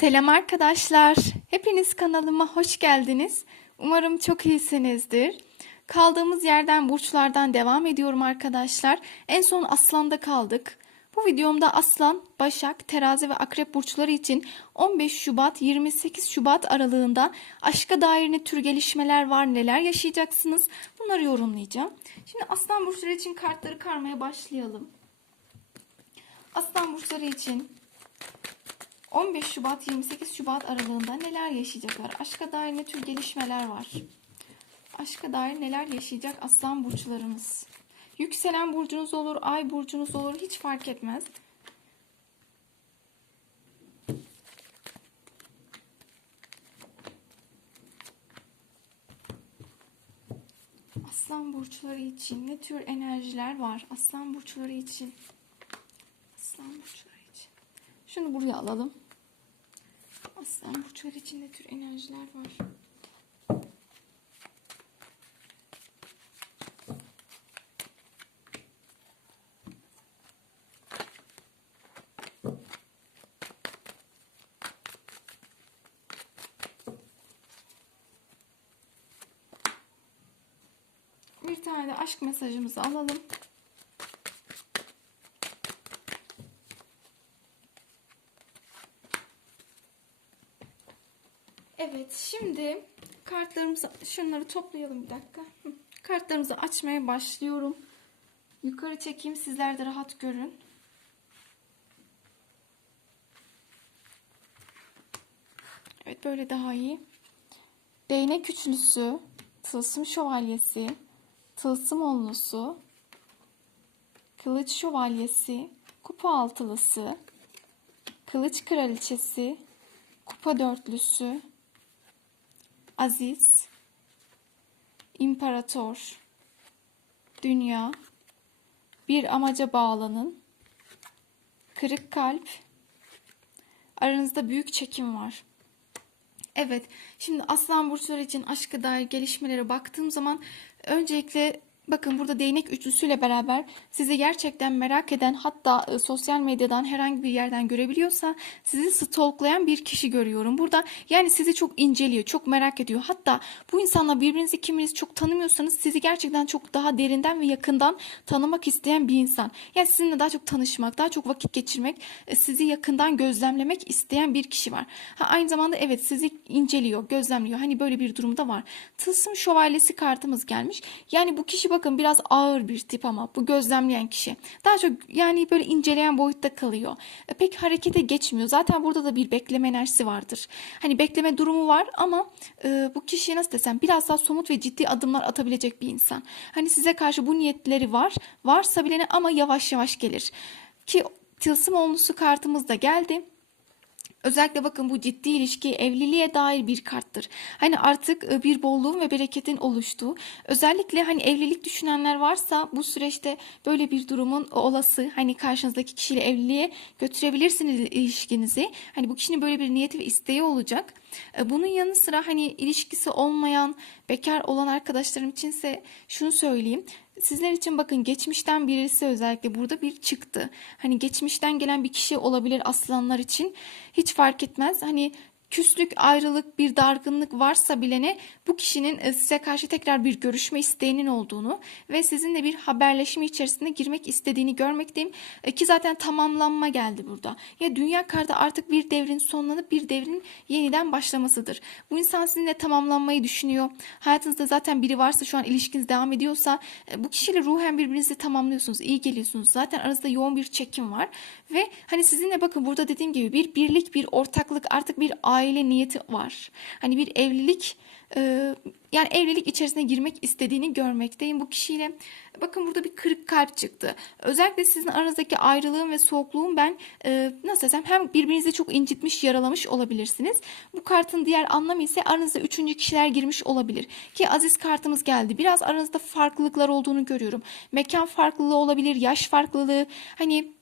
Selam arkadaşlar. Hepiniz kanalıma hoş geldiniz. Umarım çok iyisinizdir. Kaldığımız yerden burçlardan devam ediyorum arkadaşlar. En son Aslan'da kaldık. Bu videomda Aslan, Başak, Terazi ve Akrep burçları için 15 Şubat 28 Şubat aralığında aşka dair ne tür gelişmeler var, neler yaşayacaksınız bunları yorumlayacağım. Şimdi Aslan burçları için kartları karmaya başlayalım. Aslan burçları için 15 Şubat 28 Şubat aralığında neler yaşayacaklar? Aşka dair ne tür gelişmeler var? Aşka dair neler yaşayacak aslan burçlarımız? Yükselen burcunuz olur, ay burcunuz olur hiç fark etmez. Aslan burçları için ne tür enerjiler var? Aslan burçları için. Aslan burçları için. Şunu buraya alalım. Aslan burçları için ne tür enerjiler var? Bir tane de aşk mesajımızı alalım. Evet şimdi kartlarımızı şunları toplayalım bir dakika. Kartlarımızı açmaya başlıyorum. Yukarı çekeyim sizler de rahat görün. Evet böyle daha iyi. Değnek üçlüsü, tılsım şövalyesi, tılsım onlusu, kılıç şövalyesi, kupa altılısı, kılıç kraliçesi, kupa dörtlüsü, aziz, imparator, dünya, bir amaca bağlanın, kırık kalp, aranızda büyük çekim var. Evet, şimdi aslan burçları için aşka dair gelişmelere baktığım zaman öncelikle bakın burada değnek üçlüsüyle beraber sizi gerçekten merak eden hatta e, sosyal medyadan herhangi bir yerden görebiliyorsa sizi stalklayan bir kişi görüyorum. Burada yani sizi çok inceliyor, çok merak ediyor. Hatta bu insanla birbirinizi kiminiz çok tanımıyorsanız sizi gerçekten çok daha derinden ve yakından tanımak isteyen bir insan. Yani sizinle daha çok tanışmak, daha çok vakit geçirmek, e, sizi yakından gözlemlemek isteyen bir kişi var. Ha, aynı zamanda evet sizi inceliyor, gözlemliyor. Hani böyle bir durumda var. Tılsım şövalyesi kartımız gelmiş. Yani bu kişi bakın biraz ağır bir tip ama bu gözlemleyen kişi. Daha çok yani böyle inceleyen boyutta kalıyor. E, pek harekete geçmiyor. Zaten burada da bir bekleme enerjisi vardır. Hani bekleme durumu var ama e, bu kişiye nasıl desem biraz daha somut ve ciddi adımlar atabilecek bir insan. Hani size karşı bu niyetleri var. Varsa bilene ama yavaş yavaş gelir. Ki tılsım onlusu kartımız da geldi. Özellikle bakın bu ciddi ilişki evliliğe dair bir karttır. Hani artık e, bir bolluğun ve bereketin oluştuğu. Özellikle hani evlilik düşünenler varsa bu süreçte böyle bir durumun olası hani karşınızdaki kişiyle evliliğe götürebilirsiniz ilişkinizi. Hani bu kişinin böyle bir niyeti ve isteği olacak. E, Bunun yanı sıra hani ilişkisi olmayan bekar olan arkadaşlarım içinse şunu söyleyeyim. Sizler için bakın geçmişten birisi özellikle burada bir çıktı. Hani geçmişten gelen bir kişi olabilir aslanlar için. Hiç fark etmez. Hani küslük, ayrılık, bir dargınlık varsa bilene bu kişinin e, size karşı tekrar bir görüşme isteğinin olduğunu ve sizinle bir haberleşme içerisine girmek istediğini görmekteyim. E, Ki zaten tamamlanma geldi burada. Ya dünya kartı artık bir devrin sonlanıp bir devrin yeniden başlamasıdır. Bu insan sizinle tamamlanmayı düşünüyor. Hayatınızda zaten biri varsa şu an ilişkiniz devam ediyorsa e, bu kişiyle ruhen birbirinizi tamamlıyorsunuz, iyi geliyorsunuz. Zaten aranızda yoğun bir çekim var ve hani sizinle bakın burada dediğim gibi bir birlik, bir ortaklık, artık bir aile niyeti var. Hani bir evlilik e, yani evlilik içerisine girmek istediğini görmekteyim bu kişiyle. Bakın burada bir kırık kalp çıktı. Özellikle sizin aranızdaki ayrılığın ve soğukluğun ben e, nasıl desem hem birbirinizi çok incitmiş, yaralamış olabilirsiniz. Bu kartın diğer anlamı ise aranızda üçüncü kişiler girmiş olabilir. Ki aziz kartımız geldi. Biraz aranızda farklılıklar olduğunu görüyorum. Mekan farklılığı olabilir, yaş farklılığı. Hani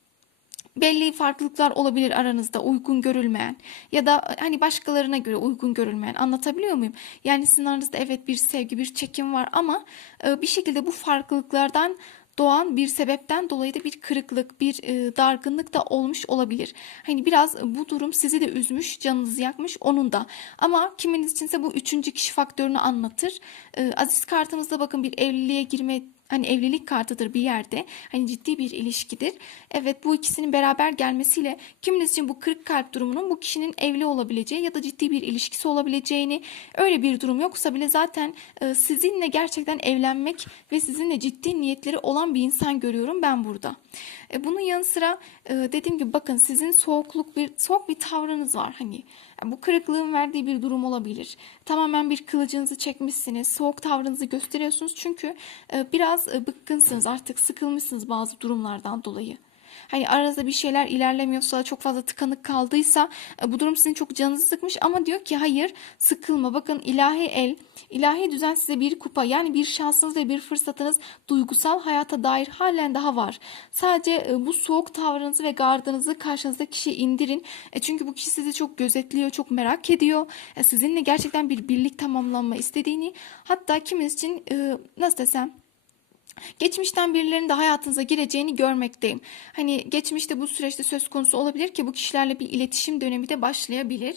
belli farklılıklar olabilir aranızda uygun görülmeyen ya da hani başkalarına göre uygun görülmeyen anlatabiliyor muyum? Yani sizin aranızda evet bir sevgi bir çekim var ama e, bir şekilde bu farklılıklardan doğan bir sebepten dolayı da bir kırıklık, bir e, dargınlık da olmuş olabilir. Hani biraz bu durum sizi de üzmüş, canınızı yakmış onun da. Ama kiminiz içinse bu üçüncü kişi faktörünü anlatır. E, Aziz kartımızda bakın bir evliliğe girme hani evlilik kartıdır bir yerde. Hani ciddi bir ilişkidir. Evet bu ikisinin beraber gelmesiyle kiminiz için bu kırık kalp durumunun bu kişinin evli olabileceği ya da ciddi bir ilişkisi olabileceğini öyle bir durum yoksa bile zaten e, sizinle gerçekten evlenmek ve sizinle ciddi niyetleri olan bir insan görüyorum ben burada. E, bunun yanı sıra e, dediğim gibi bakın sizin soğukluk bir soğuk bir tavrınız var hani bu kırıklığın verdiği bir durum olabilir. Tamamen bir kılıcınızı çekmişsiniz, soğuk tavrınızı gösteriyorsunuz çünkü e, biraz e, bıkkınsınız artık sıkılmışsınız bazı durumlardan dolayı. Hani aranızda bir şeyler ilerlemiyorsa, çok fazla tıkanık kaldıysa e, bu durum sizin çok canınızı sıkmış ama diyor ki hayır sıkılma. Bakın ilahi el, ilahi düzen size bir kupa yani bir şansınız ve bir fırsatınız duygusal hayata dair halen daha var. Sadece e, bu soğuk tavrınızı ve gardınızı karşınızdaki kişiye indirin. E, çünkü bu kişi sizi çok gözetliyor, çok merak ediyor. E, sizinle gerçekten bir birlik tamamlanma istediğini hatta kiminiz için e, nasıl desem Geçmişten birilerinin de hayatınıza gireceğini görmekteyim. Hani geçmişte bu süreçte söz konusu olabilir ki bu kişilerle bir iletişim dönemi de başlayabilir.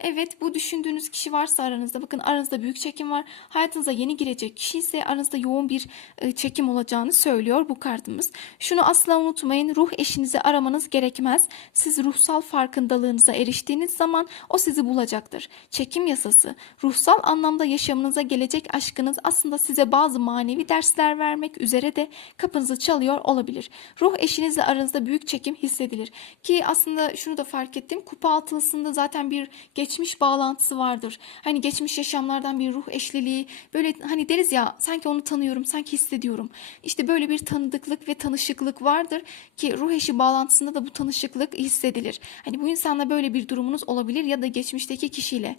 Evet bu düşündüğünüz kişi varsa aranızda bakın aranızda büyük çekim var. Hayatınıza yeni girecek kişi ise aranızda yoğun bir e, çekim olacağını söylüyor bu kartımız. Şunu asla unutmayın ruh eşinizi aramanız gerekmez. Siz ruhsal farkındalığınıza eriştiğiniz zaman o sizi bulacaktır. Çekim yasası ruhsal anlamda yaşamınıza gelecek aşkınız aslında size bazı manevi dersler vermek üzere de kapınızı çalıyor olabilir. Ruh eşinizle aranızda büyük çekim hissedilir. Ki aslında şunu da fark ettim. Kupa altılısında zaten bir geçmiş bağlantısı vardır. Hani geçmiş yaşamlardan bir ruh eşliliği böyle hani deriz ya sanki onu tanıyorum sanki hissediyorum. İşte böyle bir tanıdıklık ve tanışıklık vardır ki ruh eşi bağlantısında da bu tanışıklık hissedilir. Hani bu insanla böyle bir durumunuz olabilir ya da geçmişteki kişiyle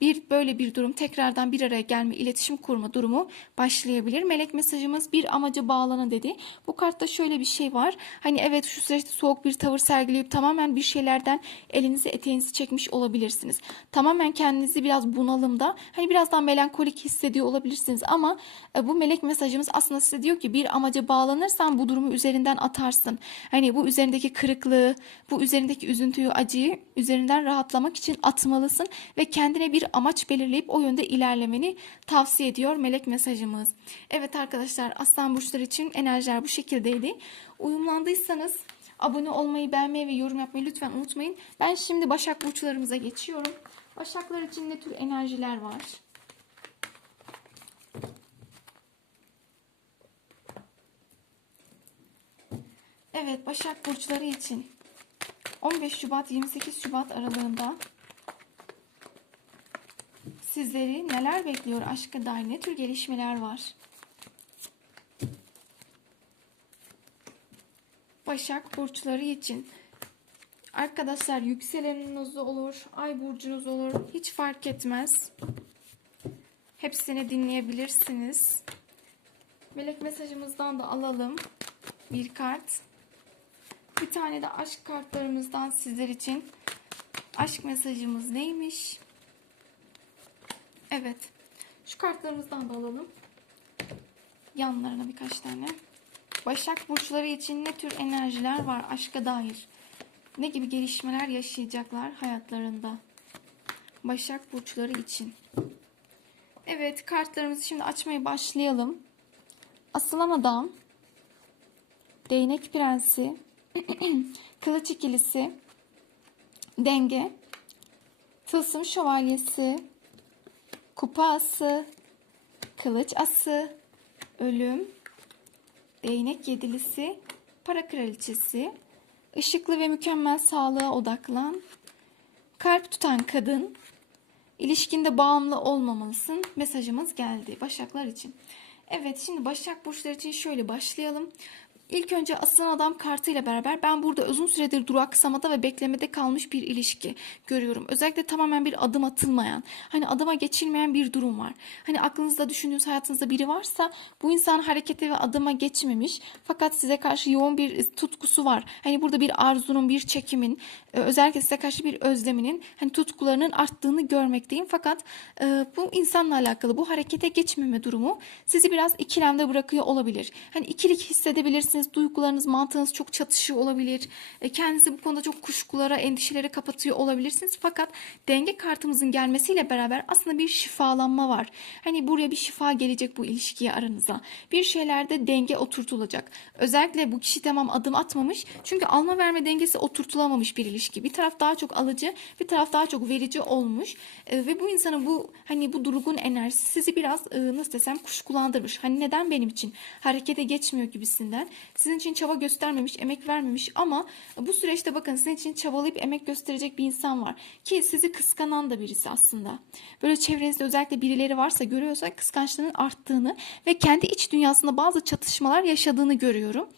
bir böyle bir durum tekrardan bir araya gelme, iletişim kurma durumu başlayabilir. Melek mesajımız bir amaca bağlanın dedi. Bu kartta şöyle bir şey var. Hani evet şu süreçte soğuk bir tavır sergileyip tamamen bir şeylerden elinizi eteğinizi çekmiş olabilirsiniz. Tamamen kendinizi biraz bunalımda hani biraz daha melankolik hissediyor olabilirsiniz ama e, bu melek mesajımız aslında size diyor ki bir amaca bağlanırsan bu durumu üzerinden atarsın. Hani bu üzerindeki kırıklığı, bu üzerindeki üzüntüyü, acıyı üzerinden rahatlamak için atmalısın ve kendine bir amaç belirleyip o yönde ilerlemeni tavsiye ediyor melek mesajımız. Evet arkadaşlar aslan burçları için enerjiler bu şekildeydi. Uyumlandıysanız abone olmayı, beğenmeyi ve yorum yapmayı lütfen unutmayın. Ben şimdi Başak burçlarımıza geçiyorum. Başaklar için ne tür enerjiler var? Evet, Başak burçları için 15 Şubat 28 Şubat aralığında sizleri neler bekliyor aşka dair ne tür gelişmeler var? Başak burçları için arkadaşlar yükseleniniz olur, ay burcunuz olur hiç fark etmez. Hepsini dinleyebilirsiniz. Melek mesajımızdan da alalım bir kart. Bir tane de aşk kartlarımızdan sizler için aşk mesajımız neymiş? Evet. Şu kartlarımızdan da alalım. Yanlarına birkaç tane. Başak burçları için ne tür enerjiler var aşka dair? Ne gibi gelişmeler yaşayacaklar hayatlarında? Başak burçları için. Evet kartlarımızı şimdi açmaya başlayalım. Asılan adam, değnek prensi, kılıç ikilisi, denge, tılsım şövalyesi, kupa ası, kılıç ası, ölüm, değnek yedilisi, para kraliçesi, ışıklı ve mükemmel sağlığa odaklan, kalp tutan kadın, ilişkinde bağımlı olmamalısın mesajımız geldi Başaklar için. Evet şimdi Başak Burçları için şöyle başlayalım. İlk önce asılan adam kartıyla beraber ben burada uzun süredir duraksamada ve beklemede kalmış bir ilişki görüyorum. Özellikle tamamen bir adım atılmayan, hani adıma geçilmeyen bir durum var. Hani aklınızda düşündüğünüz hayatınızda biri varsa bu insan harekete ve adıma geçmemiş fakat size karşı yoğun bir tutkusu var. Hani burada bir arzunun, bir çekimin, e, özellikle size karşı bir özleminin, hani tutkularının arttığını görmekteyim. Fakat e, bu insanla alakalı bu harekete geçmeme durumu sizi biraz ikilemde bırakıyor olabilir. Hani ikilik hissedebilirsiniz. Duygularınız, mantığınız çok çatışıyor olabilir. E, kendinizi bu konuda çok kuşkulara, endişelere kapatıyor olabilirsiniz. Fakat denge kartımızın gelmesiyle beraber aslında bir şifalanma var. Hani buraya bir şifa gelecek bu ilişkiye aranıza. Bir şeylerde denge oturtulacak. Özellikle bu kişi tamam adım atmamış. Çünkü alma verme dengesi oturtulamamış bir ilişki. Bir taraf daha çok alıcı, bir taraf daha çok verici olmuş. E, ve bu insanın bu hani bu durgun enerjisi sizi biraz e, nasıl desem kuşkulandırmış. Hani neden benim için harekete geçmiyor gibisinden. Sizin için çaba göstermemiş, emek vermemiş ama bu süreçte bakın sizin için çabalayıp emek gösterecek bir insan var. Ki sizi kıskanan da birisi aslında. Böyle çevrenizde özellikle birileri varsa görüyorsa kıskançlığının arttığını ve kendi iç dünyasında bazı çatışmalar yaşadığını görüyorum.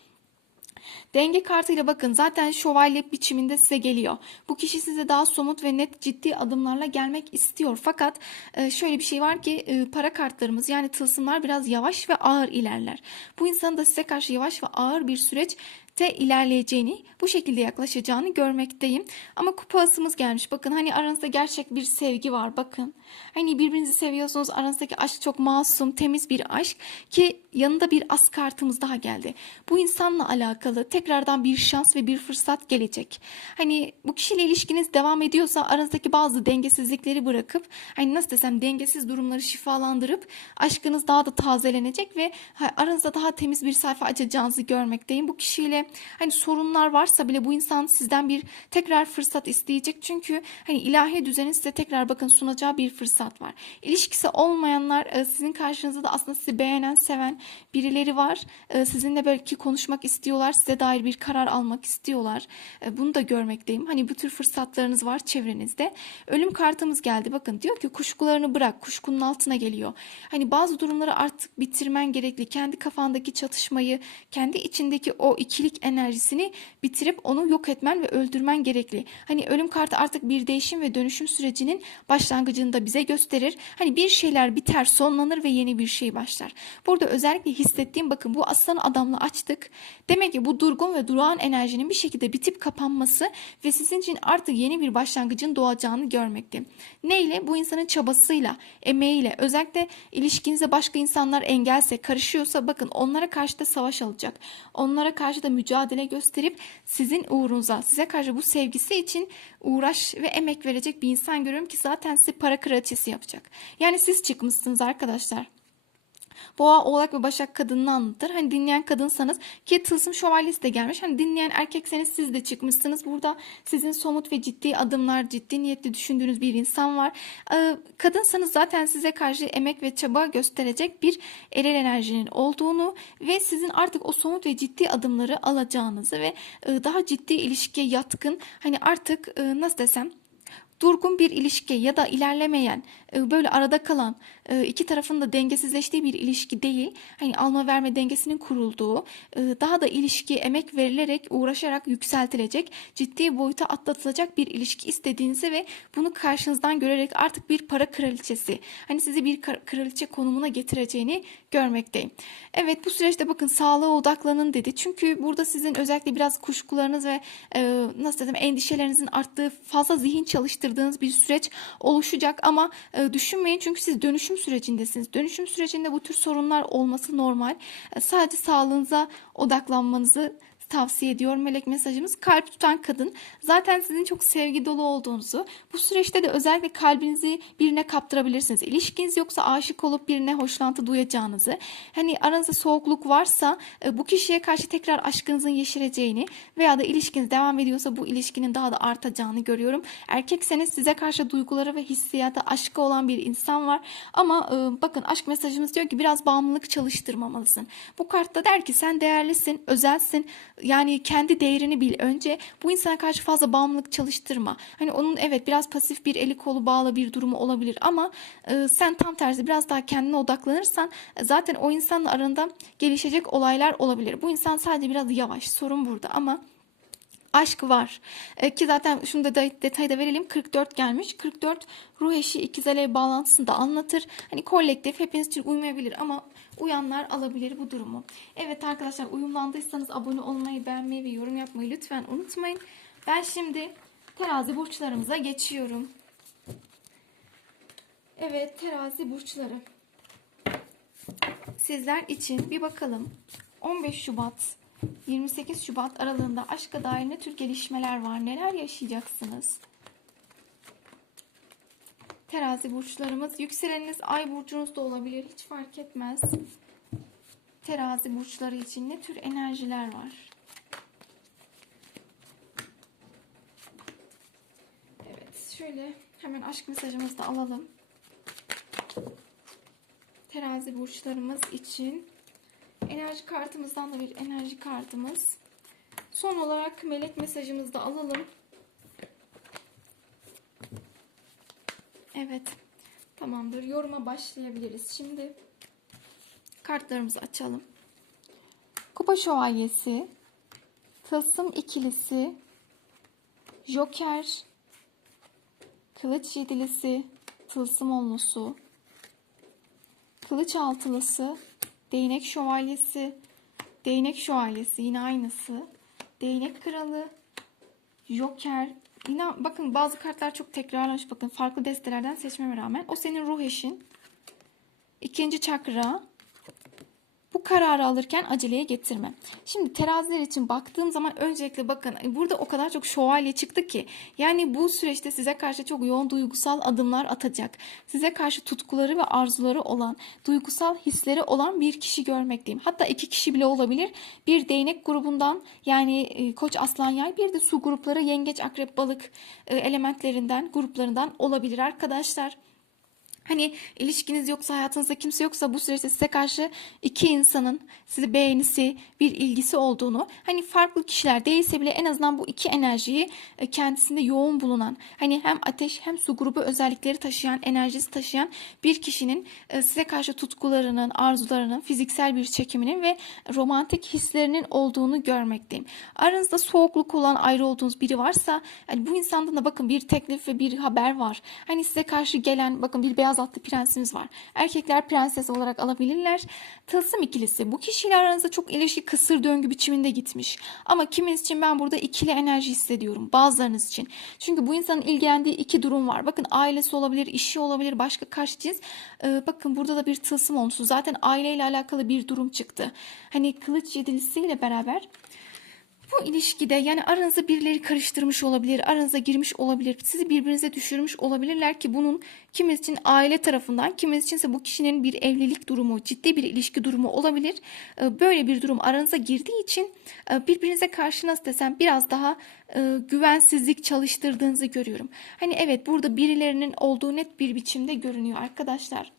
Denge kartıyla bakın zaten şövalye biçiminde size geliyor. Bu kişi size daha somut ve net ciddi adımlarla gelmek istiyor. Fakat e, şöyle bir şey var ki e, para kartlarımız yani tılsımlar biraz yavaş ve ağır ilerler. Bu insanın da size karşı yavaş ve ağır bir süreç te ilerleyeceğini, bu şekilde yaklaşacağını görmekteyim. Ama kupa asımız gelmiş. Bakın hani aranızda gerçek bir sevgi var. Bakın. Hani birbirinizi seviyorsunuz. Aranızdaki aşk çok masum, temiz bir aşk ki yanında bir as kartımız daha geldi. Bu insanla alakalı tekrardan bir şans ve bir fırsat gelecek. Hani bu kişiyle ilişkiniz devam ediyorsa aranızdaki bazı dengesizlikleri bırakıp hani nasıl desem dengesiz durumları şifalandırıp aşkınız daha da tazelenecek ve aranızda daha temiz bir sayfa açacağınızı görmekteyim. Bu kişiyle hani sorunlar varsa bile bu insan sizden bir tekrar fırsat isteyecek. Çünkü hani ilahi düzenin size tekrar bakın sunacağı bir fırsat var. İlişkisi olmayanlar e, sizin karşınızda da aslında sizi beğenen, seven birileri var. E, sizinle belki konuşmak istiyorlar. Size dair bir karar almak istiyorlar. E, bunu da görmekteyim. Hani bu tür fırsatlarınız var çevrenizde. Ölüm kartımız geldi. Bakın diyor ki kuşkularını bırak. Kuşkunun altına geliyor. Hani bazı durumları artık bitirmen gerekli. Kendi kafandaki çatışmayı, kendi içindeki o ikilik enerjisini bitirip onu yok etmen ve öldürmen gerekli. Hani ölüm kartı artık bir değişim ve dönüşüm sürecinin başlangıcını da bize gösterir. Hani bir şeyler biter, sonlanır ve yeni bir şey başlar. Burada özellikle hissettiğim bakın bu aslan adamla açtık. Demek ki bu durgun ve durağan enerjinin bir şekilde bitip kapanması ve sizin için artık yeni bir başlangıcın doğacağını görmekteyim. Neyle? Bu insanın çabasıyla, emeğiyle, özellikle ilişkinize başka insanlar engelse, karışıyorsa bakın onlara karşı da savaş alacak. Onlara karşı da mücadele gösterip sizin uğrunuza, size karşı bu sevgisi için uğraş ve emek verecek bir insan görüyorum ki zaten size para kraliçesi yapacak. Yani siz çıkmışsınız arkadaşlar. Boğa, Oğlak ve Başak kadınını anlatır. Hani dinleyen kadınsanız ki Tılsım Şövalyesi de gelmiş. Hani dinleyen erkekseniz siz de çıkmışsınız. Burada sizin somut ve ciddi adımlar, ciddi niyetli düşündüğünüz bir insan var. Ee, kadınsanız zaten size karşı emek ve çaba gösterecek bir eril enerjinin olduğunu ve sizin artık o somut ve ciddi adımları alacağınızı ve e, daha ciddi ilişkiye yatkın hani artık e, nasıl desem durgun bir ilişki ya da ilerlemeyen, e, böyle arada kalan, e, iki tarafın da dengesizleştiği bir ilişki değil. Hani alma verme dengesinin kurulduğu, e, daha da ilişki emek verilerek, uğraşarak yükseltilecek, ciddi boyuta atlatılacak bir ilişki istediğinizi ve bunu karşınızdan görerek artık bir para kraliçesi, hani sizi bir kraliçe konumuna getireceğini görmekteyim. Evet bu süreçte bakın sağlığa odaklanın dedi. Çünkü burada sizin özellikle biraz kuşkularınız ve nasıl desem endişelerinizin arttığı fazla zihin çalıştırdığınız bir süreç oluşacak ama e, düşünmeyin çünkü siz dönüşüm sürecindesiniz. Dönüşüm sürecinde bu tür sorunlar olması normal. E, sadece sağlığınıza odaklanmanızı tavsiye ediyor melek mesajımız. Kalp tutan kadın zaten sizin çok sevgi dolu olduğunuzu, bu süreçte de özellikle kalbinizi birine kaptırabilirsiniz. İlişkiniz yoksa aşık olup birine hoşlantı duyacağınızı, hani aranızda soğukluk varsa e, bu kişiye karşı tekrar aşkınızın yeşereceğini veya da ilişkiniz devam ediyorsa bu ilişkinin daha da artacağını görüyorum. Erkekseniz size karşı duyguları ve hissiyatı aşkı olan bir insan var. Ama e, bakın aşk mesajımız diyor ki biraz bağımlılık çalıştırmamalısın. Bu kartta der ki sen değerlisin, özelsin, Yani kendi değerini bil önce. Bu insana karşı fazla bağımlılık çalıştırma. Hani onun evet biraz pasif bir eli kolu bağlı bir durumu olabilir ama e, sen tam tersi biraz daha kendine odaklanırsan e, zaten o insanla aranda gelişecek olaylar olabilir. Bu insan sadece biraz yavaş. Sorun burada ama aşk var. E, ki zaten şunu da de- detayı da verelim. 44 gelmiş. 44 ruh eşi ikiz alev bağlantısını da anlatır. Hani kolektif hepiniz için uymayabilir ama uyanlar alabilir bu durumu. Evet arkadaşlar uyumlandıysanız abone olmayı, beğenmeyi ve yorum yapmayı lütfen unutmayın. Ben şimdi terazi burçlarımıza geçiyorum. Evet terazi burçları. Sizler için bir bakalım. 15 Şubat 28 Şubat aralığında aşka dair ne tür gelişmeler var? Neler yaşayacaksınız? Terazi burçlarımız, yükseleniniz ay burcunuz da olabilir. Hiç fark etmez. Terazi burçları için ne tür enerjiler var? Evet, şöyle hemen aşk mesajımızı da alalım. Terazi burçlarımız için enerji kartımızdan da bir enerji kartımız. Son olarak melek mesajımızı da alalım. Evet. Tamamdır. Yoruma başlayabiliriz. Şimdi kartlarımızı açalım. Kupa şövalyesi, tılsım ikilisi, joker, kılıç yedilisi, tılsım onlusu, kılıç altılısı, değnek şövalyesi, değnek şövalyesi yine aynısı, değnek kralı, joker, yine bakın bazı kartlar çok tekrarlamış bakın farklı destelerden seçmeme rağmen o senin ruh eşin. İkinci çakra, bu kararı alırken aceleye getirme. Şimdi teraziler için baktığım zaman öncelikle bakın burada o kadar çok şövalye çıktı ki yani bu süreçte size karşı çok yoğun duygusal adımlar atacak. Size karşı tutkuları ve arzuları olan, duygusal hisleri olan bir kişi görmekteyim. Hatta iki kişi bile olabilir. Bir değnek grubundan yani e, koç aslan yay bir de su grupları yengeç akrep balık e, elementlerinden gruplarından olabilir arkadaşlar. Hani ilişkiniz yoksa hayatınızda kimse yoksa bu süreçte size karşı iki insanın sizi beğenisi, bir ilgisi olduğunu hani farklı kişiler değilse bile en azından bu iki enerjiyi e, kendisinde yoğun bulunan hani hem ateş hem su grubu özellikleri taşıyan, enerjisi taşıyan bir kişinin e, size karşı tutkularının, arzularının, fiziksel bir çekiminin ve romantik hislerinin olduğunu görmekteyim. Aranızda soğukluk olan ayrı olduğunuz biri varsa yani bu insandan da bakın bir teklif ve bir haber var. Hani size karşı gelen bakın bir beyaz atlı prensimiz var. Erkekler prenses olarak alabilirler. Tılsım ikilisi. Bu kişiyle aranızda çok ilişki kısır döngü biçiminde gitmiş. Ama kiminiz için ben burada ikili enerji hissediyorum. Bazılarınız için. Çünkü bu insanın ilgilendiği iki durum var. Bakın ailesi olabilir, işi olabilir, başka karşı cins. Ee, bakın burada da bir tılsım olmuş. Zaten aileyle alakalı bir durum çıktı. Hani kılıç yedilisiyle beraber bu ilişkide yani aranızda birileri karıştırmış olabilir, aranıza girmiş olabilir, sizi birbirinize düşürmüş olabilirler ki bunun kimisi için aile tarafından, kimisi içinse bu kişinin bir evlilik durumu, ciddi bir ilişki durumu olabilir. Ee, Böyle bir durum aranıza girdiği için e, birbirinize karşı nasıl desem biraz daha e, güvensizlik çalıştırdığınızı görüyorum. Hani evet burada birilerinin olduğu net bir biçimde görünüyor arkadaşlar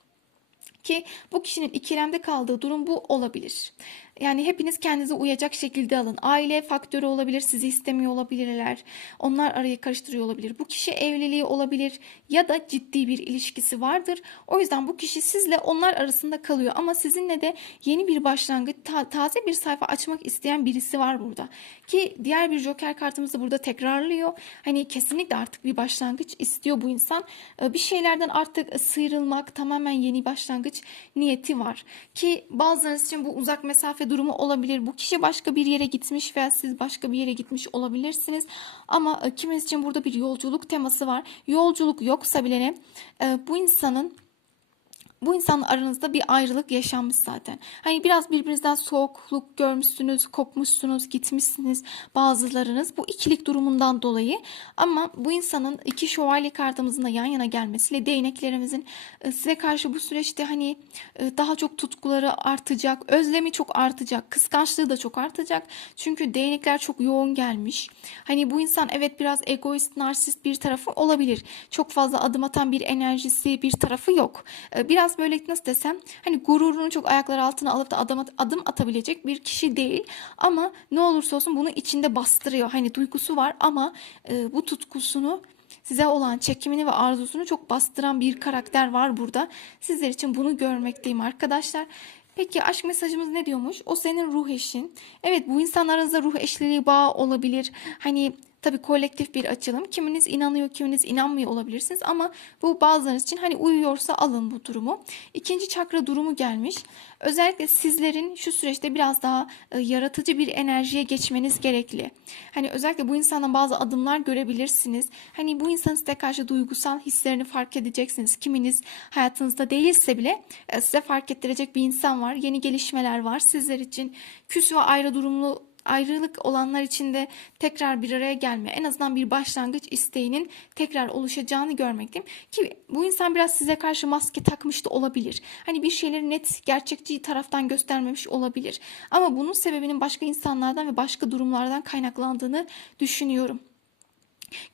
ki bu kişinin ikilemde kaldığı durum bu olabilir. Yani hepiniz kendinize uyacak şekilde alın. Aile faktörü olabilir, sizi istemiyor olabilirler. Onlar arayı karıştırıyor olabilir. Bu kişi evliliği olabilir ya da ciddi bir ilişkisi vardır. O yüzden bu kişi sizle onlar arasında kalıyor ama sizinle de yeni bir başlangıç, ta- taze bir sayfa açmak isteyen birisi var burada. Ki diğer bir joker kartımızı burada tekrarlıyor. Hani kesinlikle artık bir başlangıç istiyor bu insan. Ee, Bir şeylerden artık sıyrılmak, tamamen yeni başlangıç niyeti var. Ki bazılarınız için bu uzak mesafe durumu olabilir. Bu kişi başka bir yere gitmiş veya siz başka bir yere gitmiş olabilirsiniz. Ama e, kiminiz için burada bir yolculuk teması var. Yolculuk yoksa bile ne, bu insanın bu insanla aranızda bir ayrılık yaşanmış zaten. Hani biraz birbirinizden soğukluk görmüşsünüz, kopmuşsunuz, gitmişsiniz bazılarınız bu ikilik durumundan dolayı. Ama bu insanın iki şövalye kartımızın da yan yana gelmesiyle değneklerimizin e, size karşı bu süreçte hani e, daha çok tutkuları artacak, özlemi çok artacak, kıskançlığı da çok artacak. Çünkü değnekler çok yoğun gelmiş. Hani bu insan evet biraz egoist, narsist bir tarafı olabilir. Çok fazla adım atan bir enerjisi, bir tarafı yok. E, Biraz biraz böyle nasıl desem hani gururunu çok ayaklar altına alıp da adım, adım atabilecek bir kişi değil. Ama ne olursa olsun bunu içinde bastırıyor. Hani duygusu var ama e, bu tutkusunu size olan çekimini ve arzusunu çok bastıran bir karakter var burada. Sizler için bunu görmekteyim arkadaşlar. Peki aşk mesajımız ne diyormuş? O senin ruh eşin. Evet bu insanlarınızda ruh eşliliği bağı olabilir. Hani tabii kolektif bir açılım. Kiminiz inanıyor, kiminiz inanmıyor olabilirsiniz ama bu bazılarınız için hani uyuyorsa alın bu durumu. İkinci çakra durumu gelmiş. Özellikle sizlerin şu süreçte biraz daha e, yaratıcı bir enerjiye geçmeniz gerekli. Hani özellikle bu insandan bazı adımlar görebilirsiniz. Hani bu insanın size karşı duygusal hislerini fark edeceksiniz. Kiminiz hayatınızda değilse bile e, size fark ettirecek bir insan var. Yeni gelişmeler var sizler için. Küs ve ayrı durumlu ayrılık olanlar için de tekrar bir araya gelme, en azından bir başlangıç isteğinin tekrar oluşacağını görmekteyim. Ki bu insan biraz size karşı maske takmış da olabilir. Hani bir şeyleri net gerçekçi taraftan göstermemiş olabilir. Ama bunun sebebinin başka insanlardan ve başka durumlardan kaynaklandığını düşünüyorum.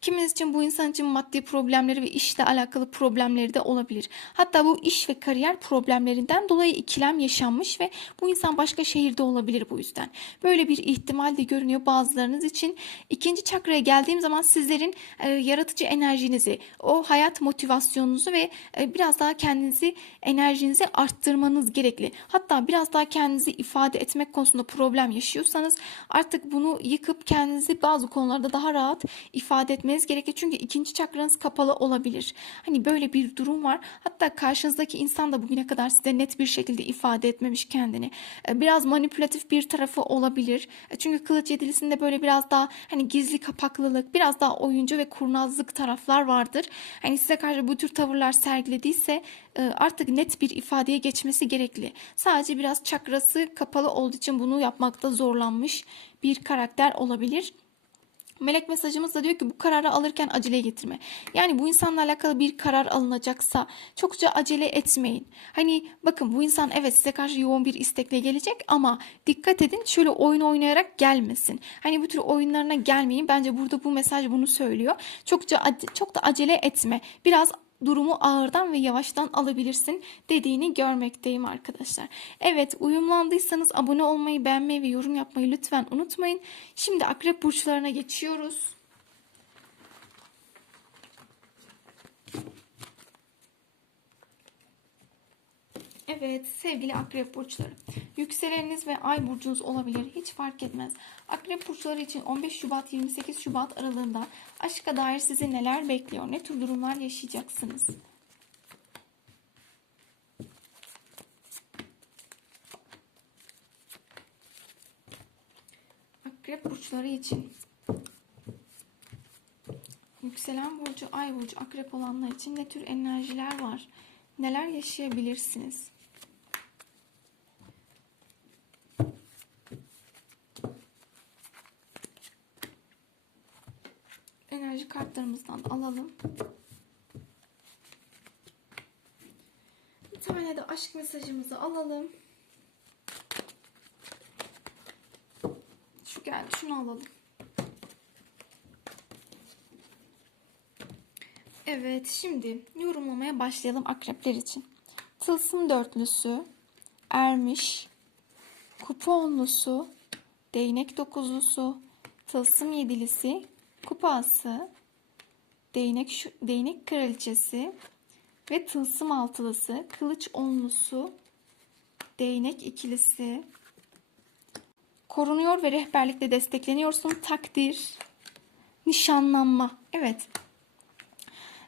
Kiminiz için bu insan için maddi problemleri ve işle alakalı problemleri de olabilir. Hatta bu iş ve kariyer problemlerinden dolayı ikilem yaşanmış ve bu insan başka şehirde olabilir bu yüzden. Böyle bir ihtimal de görünüyor bazılarınız için. İkinci çakraya geldiğim zaman sizlerin e, yaratıcı enerjinizi, o hayat motivasyonunuzu ve e, biraz daha kendinizi enerjinizi arttırmanız gerekli. Hatta biraz daha kendinizi ifade etmek konusunda problem yaşıyorsanız artık bunu yıkıp kendinizi bazı konularda daha rahat ifade etmeniz gerekir. Çünkü ikinci çakranız kapalı olabilir. Hani böyle bir durum var. Hatta karşınızdaki insan da bugüne kadar size net bir şekilde ifade etmemiş kendini. E, Biraz manipülatif bir tarafı olabilir. E, Çünkü kılıç yedilisinde böyle biraz daha hani gizli kapaklılık, biraz daha oyuncu ve kurnazlık taraflar vardır. Hani size karşı bu tür tavırlar sergilediyse e, artık net bir ifadeye geçmesi gerekli. Sadece biraz çakrası kapalı olduğu için bunu yapmakta zorlanmış bir karakter olabilir. Melek mesajımız da diyor ki bu kararı alırken acele getirme. Yani bu insanla alakalı bir karar alınacaksa çokça acele etmeyin. Hani bakın bu insan evet size karşı yoğun bir istekle gelecek ama dikkat edin şöyle oyun oynayarak gelmesin. Hani bu tür oyunlarına gelmeyin. Bence burada bu mesaj bunu söylüyor. Çokça çok da acele etme. Biraz durumu ağırdan ve yavaştan alabilirsin dediğini görmekteyim arkadaşlar. Evet uyumlandıysanız abone olmayı, beğenmeyi ve yorum yapmayı lütfen unutmayın. Şimdi akrep burçlarına geçiyoruz. Evet sevgili akrep burçları. Yükseleniniz ve ay burcunuz olabilir. Hiç fark etmez. Akrep burçları için 15 Şubat 28 Şubat aralığında aşka dair sizi neler bekliyor? Ne tür durumlar yaşayacaksınız? Akrep burçları için yükselen burcu, ay burcu, akrep olanlar için ne tür enerjiler var? Neler yaşayabilirsiniz? Enerji kartlarımızdan alalım. Bir tane de aşk mesajımızı alalım. Şu geldi, şunu alalım. Evet, şimdi yorumlamaya başlayalım akrepler için. Tılsım dörtlüsü, ermiş, kupa onlusu, değnek dokuzlusu, tılsım yedilisi, kupası, değnek değnek kraliçesi ve tılsım altılısı, kılıç onlusu, değnek ikilisi, korunuyor ve rehberlikle destekleniyorsun takdir, nişanlanma. Evet,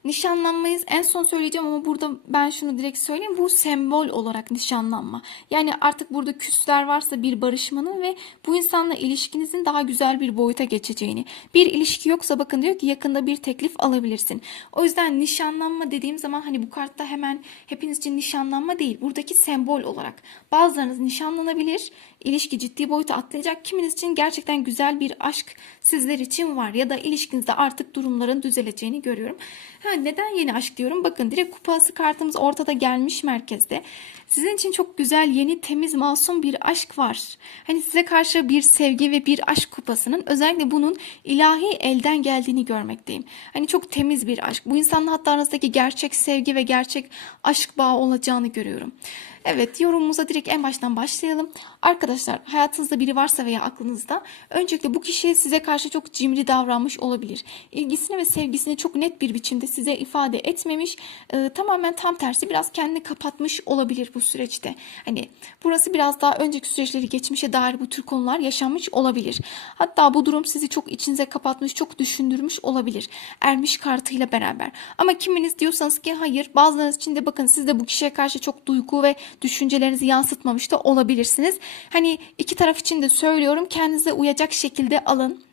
Nişanlanmayız en son söyleyeceğim ama burada ben şunu direkt söyleyeyim. Bu sembol olarak nişanlanma. Yani artık burada küsler varsa bir barışmanın ve bu insanla ilişkinizin daha güzel bir boyuta geçeceğini. Bir ilişki yoksa bakın diyor ki yakında bir teklif alabilirsin. O yüzden nişanlanma dediğim zaman hani bu kartta hemen hepiniz için nişanlanma değil. Buradaki sembol olarak. Bazılarınız nişanlanabilir. ilişki ciddi boyuta atlayacak. Kiminiz için gerçekten güzel bir aşk sizler için var. Ya da ilişkinizde artık durumların düzeleceğini görüyorum. Ha, Ha, neden yeni aşk diyorum? Bakın direkt kupası kartımız ortada gelmiş merkezde. Sizin için çok güzel, yeni, temiz, masum bir aşk var. Hani size karşı bir sevgi ve bir aşk kupasının özellikle bunun ilahi elden geldiğini görmekteyim. Hani çok temiz bir aşk. Bu insanla hatta aranızdaki gerçek sevgi ve gerçek aşk bağı olacağını görüyorum. Evet yorumumuza direkt en baştan başlayalım. Arkadaşlar hayatınızda biri varsa veya aklınızda öncelikle bu kişi size karşı çok cimri davranmış olabilir. İlgisini ve sevgisini çok net bir biçimde size ifade etmemiş. Ee, tamamen tam tersi biraz kendini kapatmış olabilir bu süreçte. Hani burası biraz daha önceki süreçleri geçmişe dair bu tür konular yaşanmış olabilir. Hatta bu durum sizi çok içinize kapatmış, çok düşündürmüş olabilir. Ermiş kartıyla beraber. Ama kiminiz diyorsanız ki hayır bazılarınız için de bakın siz de bu kişiye karşı çok duygu ve düşüncelerinizi yansıtmamış da olabilirsiniz. Hani iki taraf için de söylüyorum kendinize uyacak şekilde alın.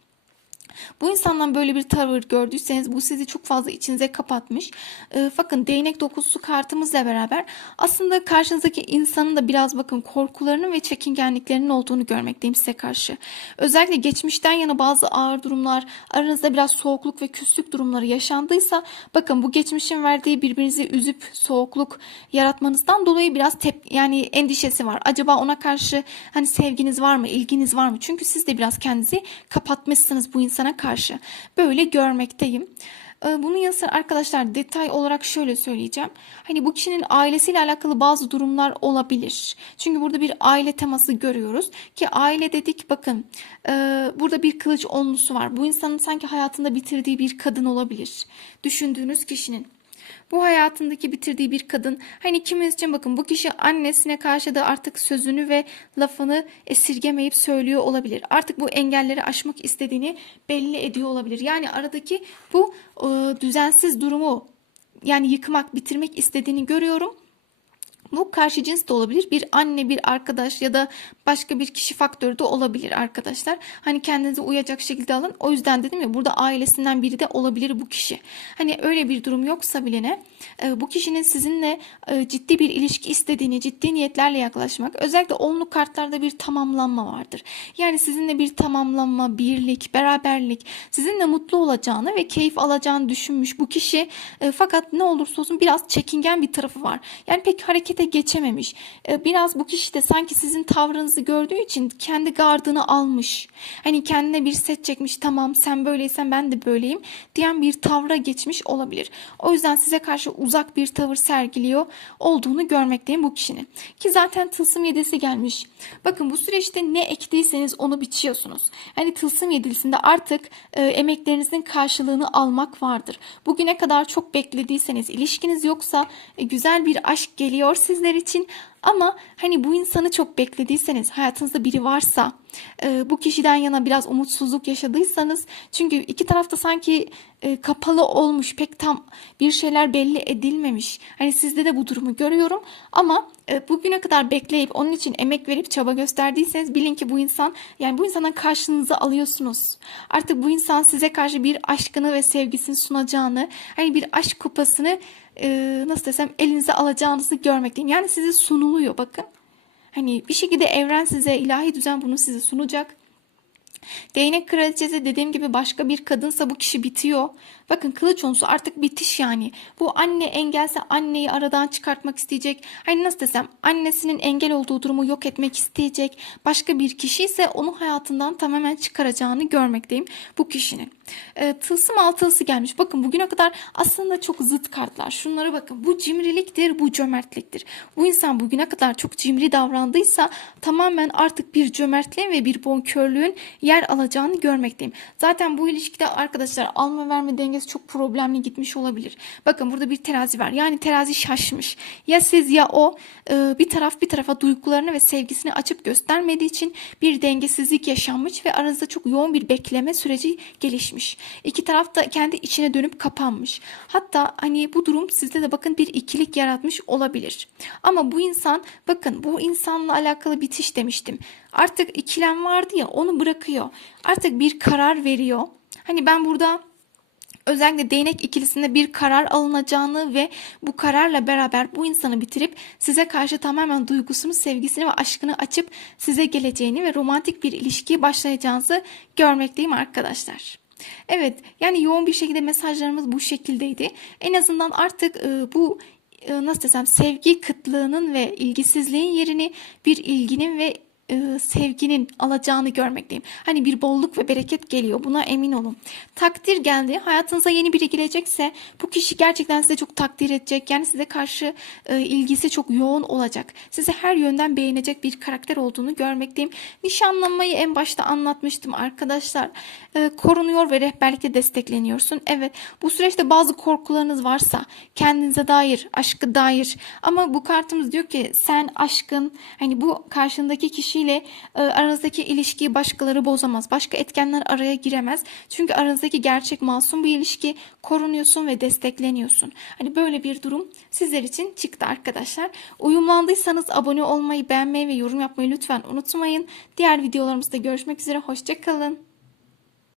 Bu insandan böyle bir tavır gördüyseniz bu sizi çok fazla içinize kapatmış. E, bakın değnek dokusu kartımızla beraber aslında karşınızdaki insanın da biraz bakın korkularının ve çekingenliklerinin olduğunu görmekteyim size karşı. Özellikle geçmişten yana bazı ağır durumlar, aranızda biraz soğukluk ve küslük durumları yaşandıysa bakın bu geçmişin verdiği birbirinizi üzüp soğukluk yaratmanızdan dolayı biraz tep yani endişesi var. Acaba ona karşı hani sevginiz var mı, ilginiz var mı? Çünkü siz de biraz kendinizi kapatmışsınız bu insana karşı. Böyle görmekteyim. Ee, Bunun yanı sıra arkadaşlar detay olarak şöyle söyleyeceğim. Hani bu kişinin ailesiyle alakalı bazı durumlar olabilir. Çünkü burada bir aile teması görüyoruz. Ki aile dedik bakın e, burada bir kılıç onlusu var. Bu insanın sanki hayatında bitirdiği bir kadın olabilir. Düşündüğünüz kişinin. Bu hayatındaki bitirdiği bir kadın. Hani kiminiz için bakın bu kişi annesine karşı da artık sözünü ve lafını esirgemeyip söylüyor olabilir. Artık bu engelleri aşmak istediğini belli ediyor olabilir. Yani aradaki bu e, düzensiz durumu yani yıkmak, bitirmek istediğini görüyorum. Bu karşı cins de olabilir. Bir anne, bir arkadaş ya da başka bir kişi faktörü de olabilir arkadaşlar. Hani kendinize uyacak şekilde alın. O yüzden dedim ya burada ailesinden biri de olabilir bu kişi. Hani öyle bir durum yoksa bile ne? e, bu kişinin sizinle e, ciddi bir ilişki istediğini, ciddi niyetlerle yaklaşmak. Özellikle onlu kartlarda bir tamamlanma vardır. Yani sizinle bir tamamlanma, birlik, beraberlik, sizinle mutlu olacağını ve keyif alacağını düşünmüş bu kişi. E, fakat ne olursa olsun biraz çekingen bir tarafı var. Yani pek harekete geçememiş. E, biraz bu kişi de sanki sizin tavrınızı gördüğü için kendi gardını almış. Hani kendine bir set çekmiş. Tamam sen böyleysen ben de böyleyim diyen bir tavra geçmiş olabilir. O yüzden size karşı uzak bir tavır sergiliyor olduğunu görmekteyim bu kişinin. Ki zaten tılsım yedisi gelmiş. Bakın bu süreçte ne ektiyseniz onu biçiyorsunuz. Yani tılsım yedilisinde artık e, emeklerinizin karşılığını almak vardır. Bugüne kadar çok beklediyseniz ilişkiniz yoksa e, güzel bir aşk geliyor sizler için ama hani bu insanı çok beklediyseniz, hayatınızda biri varsa, e, bu kişiden yana biraz umutsuzluk yaşadıysanız, çünkü iki tarafta sanki e, kapalı olmuş, pek tam bir şeyler belli edilmemiş. Hani sizde de bu durumu görüyorum ama e, bugüne kadar bekleyip onun için emek verip çaba gösterdiyseniz bilin ki bu insan, yani bu insandan karşınıza alıyorsunuz. Artık bu insan size karşı bir aşkını ve sevgisini sunacağını, hani bir aşk kupasını e, nasıl desem elinize alacağınızı görmekteyim. Yani size sunuluyor bakın. Hani bir şekilde evren size ilahi düzen bunu size sunacak. Değnek kraliçesi dediğim gibi başka bir kadınsa bu kişi bitiyor. Bakın kılıç onusu artık bitiş yani. Bu anne engelse anneyi aradan çıkartmak isteyecek. Hani nasıl desem annesinin engel olduğu durumu yok etmek isteyecek. Başka bir kişi ise onu hayatından tamamen çıkaracağını görmekteyim bu kişinin. E, tılsım altılısı gelmiş. Bakın bugüne kadar aslında çok zıt kartlar. Şunlara bakın. Bu cimriliktir, bu cömertliktir. Bu insan bugüne kadar çok cimri davrandıysa tamamen artık bir cömertliğin ve bir bonkörlüğün yer alacağını görmekteyim. Zaten bu ilişkide arkadaşlar alma verme dengesi çok problemli gitmiş olabilir. Bakın burada bir terazi var. Yani terazi şaşmış. Ya siz ya o e, bir taraf bir tarafa duygularını ve sevgisini açıp göstermediği için bir dengesizlik yaşanmış ve aranızda çok yoğun bir bekleme süreci gelişmiş. İki taraf da kendi içine dönüp kapanmış. Hatta hani bu durum sizde de bakın bir ikilik yaratmış olabilir. Ama bu insan bakın bu insanla alakalı bitiş demiştim. Artık ikilem vardı ya onu bırakıyor. Artık bir karar veriyor. Hani ben burada özellikle değnek ikilisinde bir karar alınacağını ve bu kararla beraber bu insanı bitirip size karşı tamamen duygusunu, sevgisini ve aşkını açıp size geleceğini ve romantik bir ilişkiye başlayacağınızı görmekteyim arkadaşlar. Evet, yani yoğun bir şekilde mesajlarımız bu şekildeydi. En azından artık e, bu e, nasıl desem sevgi kıtlığının ve ilgisizliğin yerini bir ilginin ve e, sevginin alacağını görmekteyim. Hani bir bolluk ve bereket geliyor. Buna emin olun. Takdir geldi. Hayatınıza yeni biri gelecekse bu kişi gerçekten size çok takdir edecek. Yani size karşı e, ilgisi çok yoğun olacak. Sizi her yönden beğenecek bir karakter olduğunu görmekteyim. Nişanlanmayı en başta anlatmıştım arkadaşlar. E, korunuyor ve rehberlikte destekleniyorsun. Evet bu süreçte bazı korkularınız varsa kendinize dair, aşkı dair ama bu kartımız diyor ki sen aşkın hani bu karşındaki kişiyle e, aranızdaki ilişkiyi başkaları bozamaz. Başka etkenler araya giremez. Çünkü aranızdaki gerçek masum bir ilişki korunuyorsun ve destekleniyorsun. Hani böyle bir durum sizler için çıktı arkadaşlar. Uyumlandıysanız abone olmayı, beğenmeyi ve yorum yapmayı lütfen unutmayın. Diğer videolarımızda görüşmek üzere. Hoşçakalın.